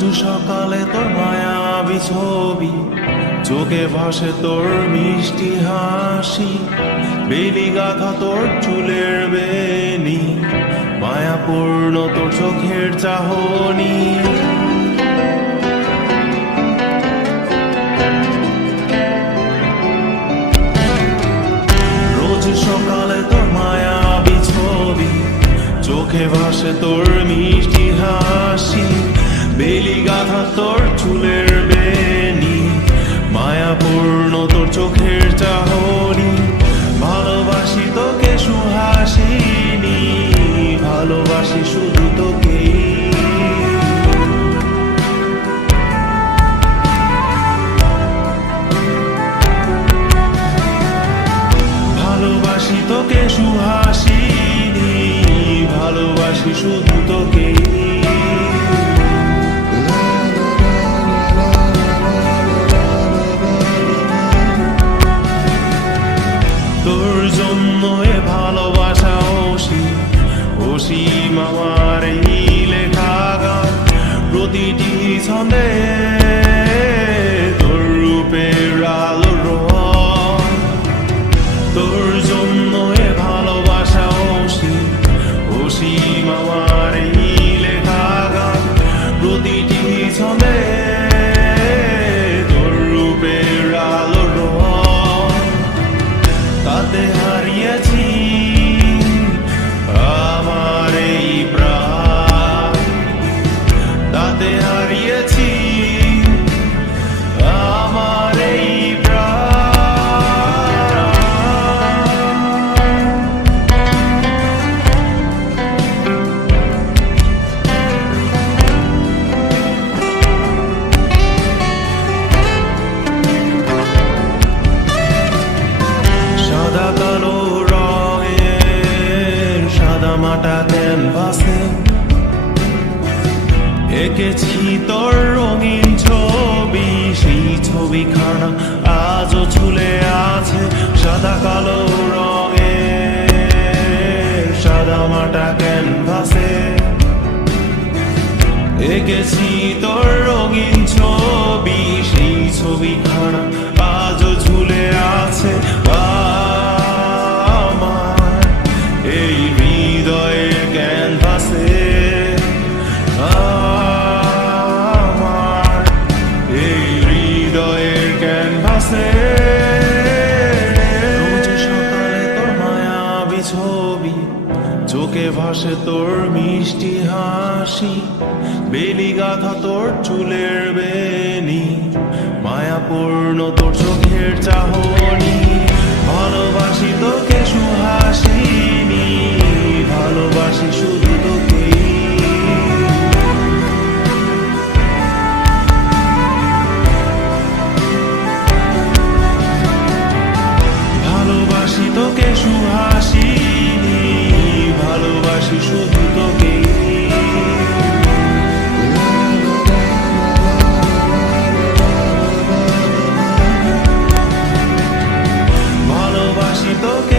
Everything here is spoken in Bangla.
রোজ সকালে তোর মায়াবী ছবি, চোখে ভাসে তোর মিষ্টি হাসি, বেলি গাথা তোর চুলের বেনি, মায়াপূর্ণ তোর চোখের চাহনি। রোজ সকালে তোর মায়াবী ছবি, চোখে ভাসে তোর মিষ্টি হাসি, বেলি গাথা তোর চুলের বেনি, মায়াপূর্ণ তোর চোখের চাহনি। ভালোবাসি তোকে সুহাসিনী, ভালোবাসি শুধু তোকে। ভালোবাসি তোকে সুহাসিনী, ভালোবাসি শুধু তোকে। তোর জন্য এ ভালোবাসা অসীম, অসীম আমার এই লেখা গান, প্রতিটি ছন্দে তোর রূপের আলো রং। তোর জন্য এ ভালোবাসা অসীম, অসীম আমার এই লেখা গান, প্রতিটি ছন্দে তোর রূপের আলো রং। তাতে হারিয়েছি আমার এই প্রাণ, তাতে হারিয়েছি আমার এই সাদা কালো রঙের সাদা মাটা ক্যানভাসে এঁকেছি তোর রঙিন ছবি, সেই ছবিখানা আজও ঝুলে আছে। সাদা কালো রঙের সাদা মাটা ক্যানভাসে এঁকেছি তোর রঙিন ছবি, সেই ছবিখানা আজও ঝুলে আছে আমার এই হৃদয়ের ক্যানভাসে, আমার এই হৃদয়ের ক্যানভাসে। রোজ সকালে তোর মায়াবী ছবি, চোখে ভাসে তোর মিষ্টি হাসি, বেলি গাথা তোর চুলের বেনি, মায়াপূর্ণ তোর চোখের চাহনি। ভালোবাসি তোকে সুহাসিনী, ভালোবাসি শুধু তোকে। ভালোবাসি তোকে সুহাসিনী, ভালোবাসি শুধু তোকে। ভালোবাসি তোকে